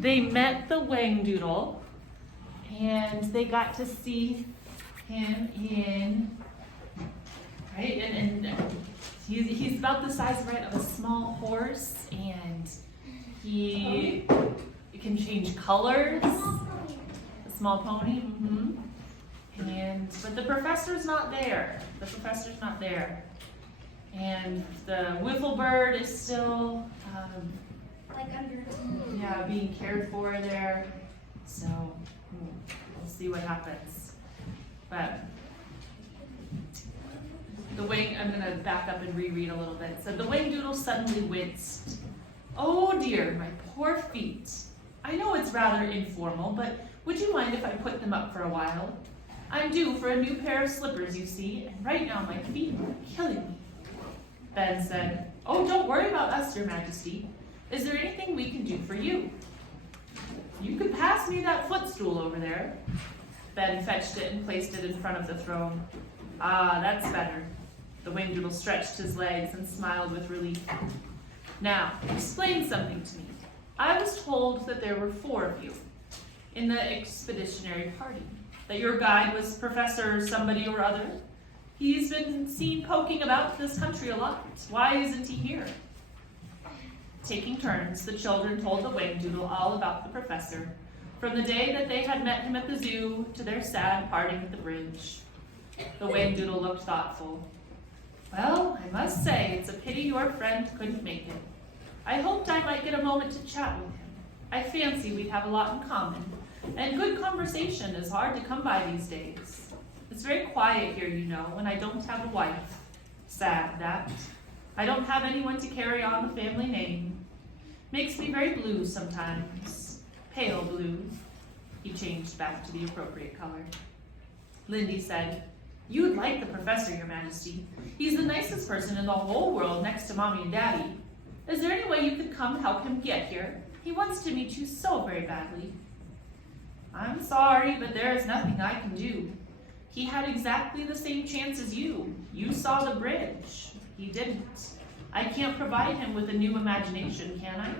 they met the Whangdoodle, and they got to see him in, right, and he's about the size, right, of a small horse, and he can change colors. A small pony, but the professor's not there. The professor's not there. And the wiffle bird is still, like under. yeah, being cared for there. So we'll see what happens. But I'm gonna back up and reread a little bit. So the Whangdoodle suddenly winced. Oh dear, my poor feet. I know it's rather informal, but would you mind if I put them up for a while? I'm due for a new pair of slippers, you see, and right now my feet are killing me. Ben said, "Oh, don't worry about us, Your Majesty. Is there anything we can do for you?" "You could pass me that footstool over there." Ben fetched it and placed it in front of the throne. "Ah, that's better." The Whangdoodle stretched his legs and smiled with relief. "Now, explain something to me. I was told that there were 4 of you in the expeditionary party, that your guide was Professor somebody or other. He's been seen poking about this country a lot. Why isn't he here?" Taking turns, the children told the Whangdoodle all about the professor, from the day that they had met him at the zoo to their sad parting at the bridge. The Whangdoodle looked thoughtful. "Well, I must say it's a pity your friend couldn't make it. I hoped I might get a moment to chat with him. I fancy we'd have a lot in common, and good conversation is hard to come by these days. It's very quiet here, you know, and I don't have a wife. Sad, that. I don't have anyone to carry on the family name. Makes me very blue sometimes. Pale blue." He changed back to the appropriate color. Lindy said, "You would like the professor, Your Majesty. He's the nicest person in the whole world next to Mommy and Daddy. Is there any way you could come help him get here? He wants to meet you so very badly." "I'm sorry, but there is nothing I can do. He had exactly the same chance as you. You saw the bridge. He didn't. I can't provide him with a new imagination, can I?"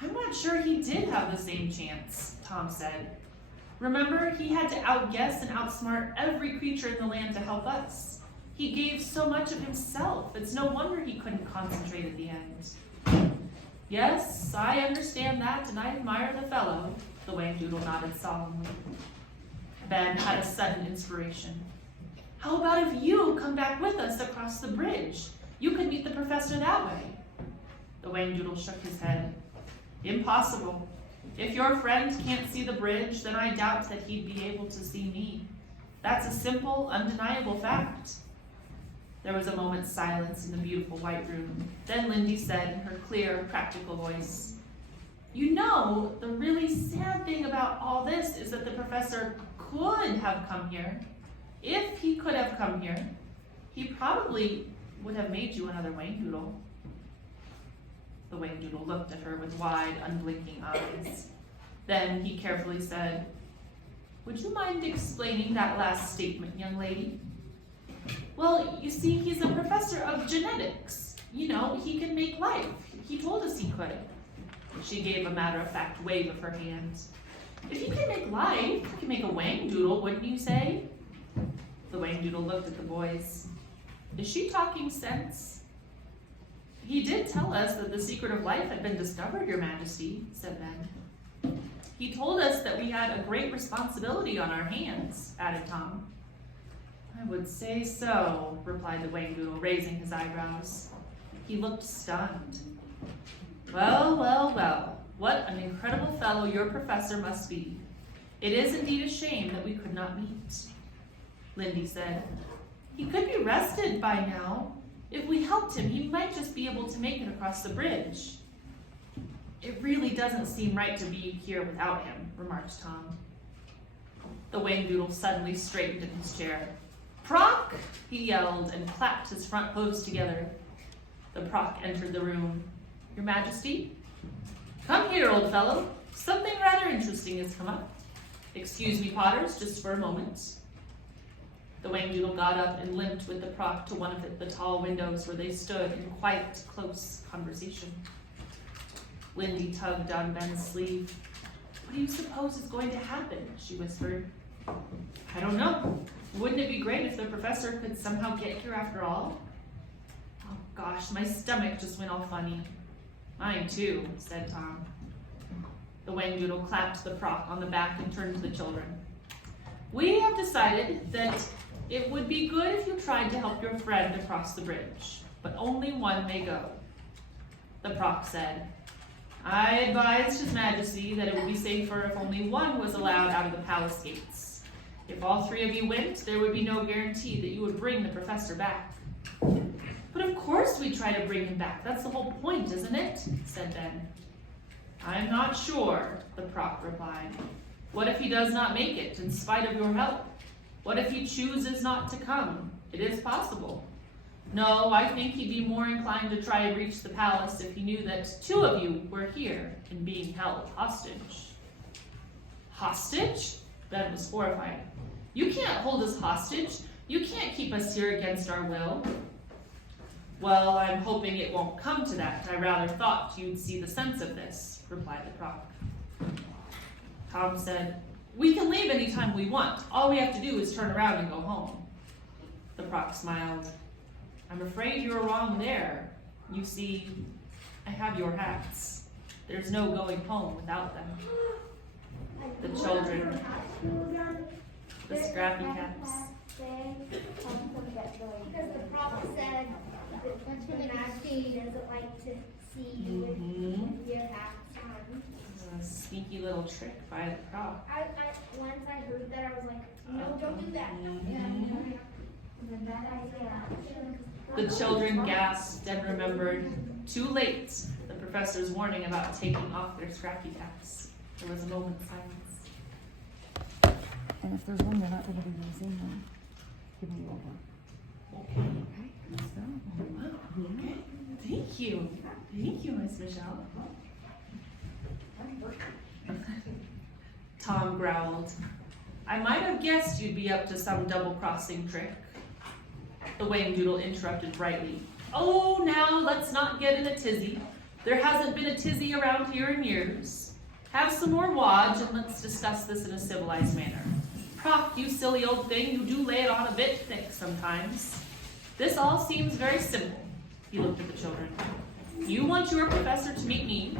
"I'm not sure he did have the same chance," Tom said. "Remember, he had to outguess and outsmart every creature in the land to help us. He gave so much of himself. It's no wonder he couldn't concentrate at the end." "Yes, I understand that, and I admire the fellow," the Whangdoodle nodded solemnly. Ben had a sudden inspiration. "How about if you come back with us across the bridge? You could meet the professor that way." The Whangdoodle shook his head. "Impossible. If your friend can't see the bridge, then I doubt that he'd be able to see me. That's a simple, undeniable fact." There was a moment's silence in the beautiful white room. Then Lindy said in her clear, practical voice, "You know, the really sad thing about all this is that the professor could have come here. If he could have come here, he probably would have made you another Whangdoodle." The Whangdoodle looked at her with wide, unblinking eyes. Then he carefully said, "Would you mind explaining that last statement, young lady?" "Well, you see, he's a professor of genetics. You know, he can make life. He told us he could." She gave a matter-of-fact wave of her hand. "If he can make life, he can make a Whangdoodle, wouldn't you say?" The Whangdoodle looked at the boys. "Is she talking sense?" "He did tell us that the secret of life had been discovered, Your Majesty," said Ben. "He told us that we had a great responsibility on our hands," added Tom. "I would say so," replied the Whangdoodle, raising his eyebrows. He looked stunned. "Well, well, well, what an incredible fellow your professor must be. It is indeed a shame that we could not meet." Lindy said, "He could be rested by now. If we helped him, he might just be able to make it across the bridge." "It really doesn't seem right to be here without him," remarked Tom. The Whangdoodle suddenly straightened in his chair. "Proc!" he yelled and clapped his front hooves together. The Proc entered the room. "Your Majesty?" "Come here, old fellow. Something rather interesting has come up. Excuse me, Potters, just for a moment." The Whangdoodle got up and limped with the Proc to one of the tall windows where they stood in quiet, close conversation. Lindy tugged on Ben's sleeve. What do you suppose is going to happen? She whispered. I don't know. Wouldn't it be great if the professor could somehow get here after all? Oh gosh, my stomach just went all funny. Mine too, said Tom. The Whangdoodle clapped the Proc on the back and turned to the children. We have decided that it would be good if you tried to help your friend across the bridge, but only one may go. The Proc said, I advised His Majesty that it would be safer if only one was allowed out of the palace gates. If all three of you went, there would be no guarantee that you would bring the professor back. But of course we try to bring him back. That's the whole point, isn't it? Said Ben. I'm not sure, the Proc replied. What if he does not make it, in spite of your help? What if he chooses not to come? It is possible. No, I think he'd be more inclined to try and reach the palace if he knew that two of you were here and being held hostage. Hostage? Ben was horrified. You can't hold us hostage. You can't keep us here against our will. Well, I'm hoping it won't come to that. I rather thought you'd see the sense of this, replied the Proc. Tom said, we can leave any time we want. All we have to do is turn around and go home. The Proc smiled. I'm afraid you're wrong there. You see, I have your hats. There's no going home without them. The children, the scrappy cats. Because the Proc said that the Majesty doesn't like to see you with your hats on. A sneaky little trick by the Proc. Once I heard that, I was like, no, don't do that. The children gasped and remembered, too late, the professor's warning about taking off their scrappy caps. There was a moment's silence. And if there's one they're not going to be using, then give me over. Okay. Okay. So, Wow. Okay. Thank you. Thank you, Miss Michelle. Tom growled. I might have guessed you'd be up to some double-crossing trick. The Whangdoodle interrupted brightly. Oh, now let's not get in a tizzy. There hasn't been a tizzy around here in years. Have some more wodge and let's discuss this in a civilized manner. Proc, you silly old thing, you do lay it on a bit thick sometimes. This all seems very simple. He looked at the children. You want your professor to meet me.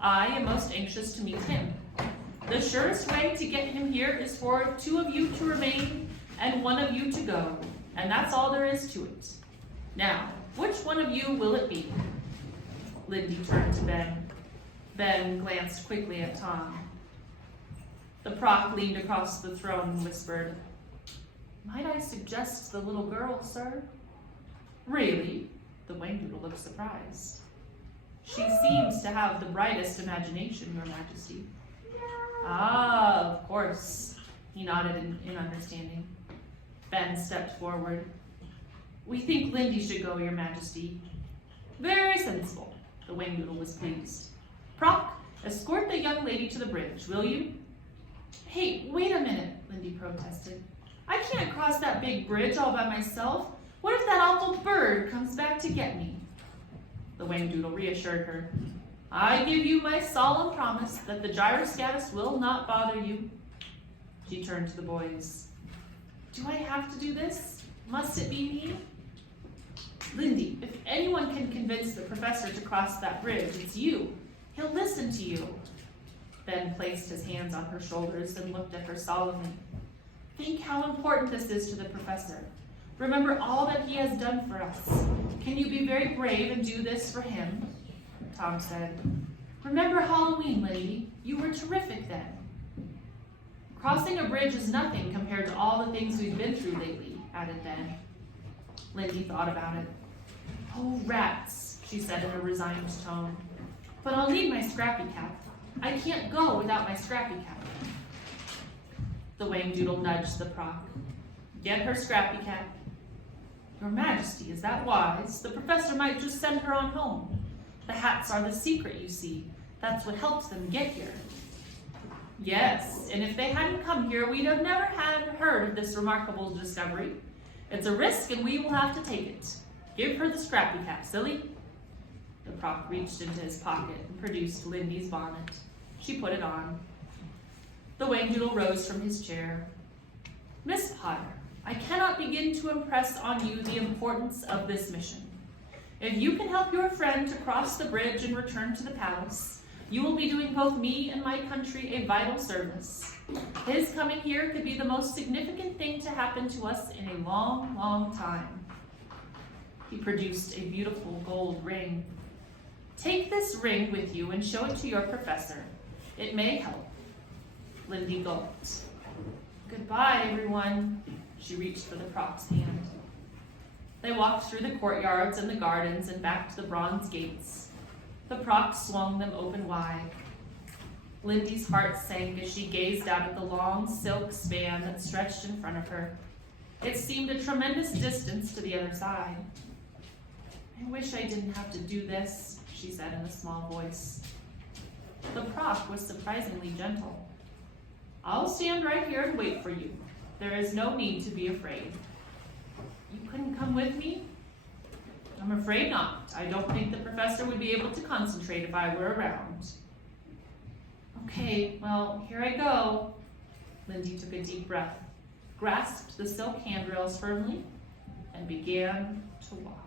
I am most anxious to meet him. The surest way to get him here is for two of you to remain and one of you to go. And that's all there is to it. Now, which one of you will it be? Lindy turned to Ben. Ben glanced quickly at Tom. The Proc leaned across the throne and whispered, Might I suggest the little girl, sir? Really? The Whangdoodle looked surprised. She seems to have the brightest imagination, Your Majesty. Ah, of course. He nodded in understanding. Ben stepped forward. We think Lindy should go, Your Majesty. Very sensible. The Whangdoodle was pleased. Proc, escort the young lady to the bridge, will you? Hey, wait a minute, Lindy protested. I can't cross that big bridge all by myself. What if that awful bird comes back to get me? The Whangdoodle reassured her. I give you my solemn promise that the gyroscatus will not bother you. She turned to the boys. Do I have to do this? Must it be me? Lindy, if anyone can convince the professor to cross that bridge, it's you. He'll listen to you. Ben placed his hands on her shoulders and looked at her solemnly. Think how important this is to the professor. Remember all that he has done for us. Can you be very brave and do this for him? Tom said. Remember Halloween, Lindy. You were terrific then. Crossing a bridge is nothing compared to all the things we've been through lately, added Ben. Lindy thought about it. Oh, rats, she said in a resigned tone. But I'll need my scrappy cap. I can't go without my scrappy cap. The Whangdoodle nudged the Proc. Get her scrappy cap. Your Majesty, is that wise? The professor might just send her on home. The hats are the secret, you see. That's what helps them get here. Yes, and if they hadn't come here, we'd have never had heard of this remarkable discovery. It's a risk, and we will have to take it. Give her the scrappy cap, silly. The The Proc reached into his pocket and produced Lindy's bonnet. She put it on. The Whangdoodle rose from his chair. Miss Potter, I cannot begin to impress on you the importance of this mission. If you can help your friend to cross the bridge and return to the palace, you will be doing both me and my country a vital service. His coming here could be the most significant thing to happen to us in a long, long time. He produced a beautiful gold ring. Take this ring with you and show it to your professor. It may help. Lindy gulped. Goodbye, everyone. She reached for the Proc's hand. They walked through the courtyards and the gardens and back to the bronze gates. The Proc swung them open wide. Lindy's heart sank as she gazed out at the long silk span that stretched in front of her. It seemed a tremendous distance to the other side. I wish I didn't have to do this, she said in a small voice. The Proc was surprisingly gentle. I'll stand right here and wait for you. There is no need to be afraid. You couldn't come with me? I'm afraid not. I don't think the professor would be able to concentrate if I were around. Okay, well, here I go. Lindy took a deep breath, grasped the silk handrails firmly, and began to walk.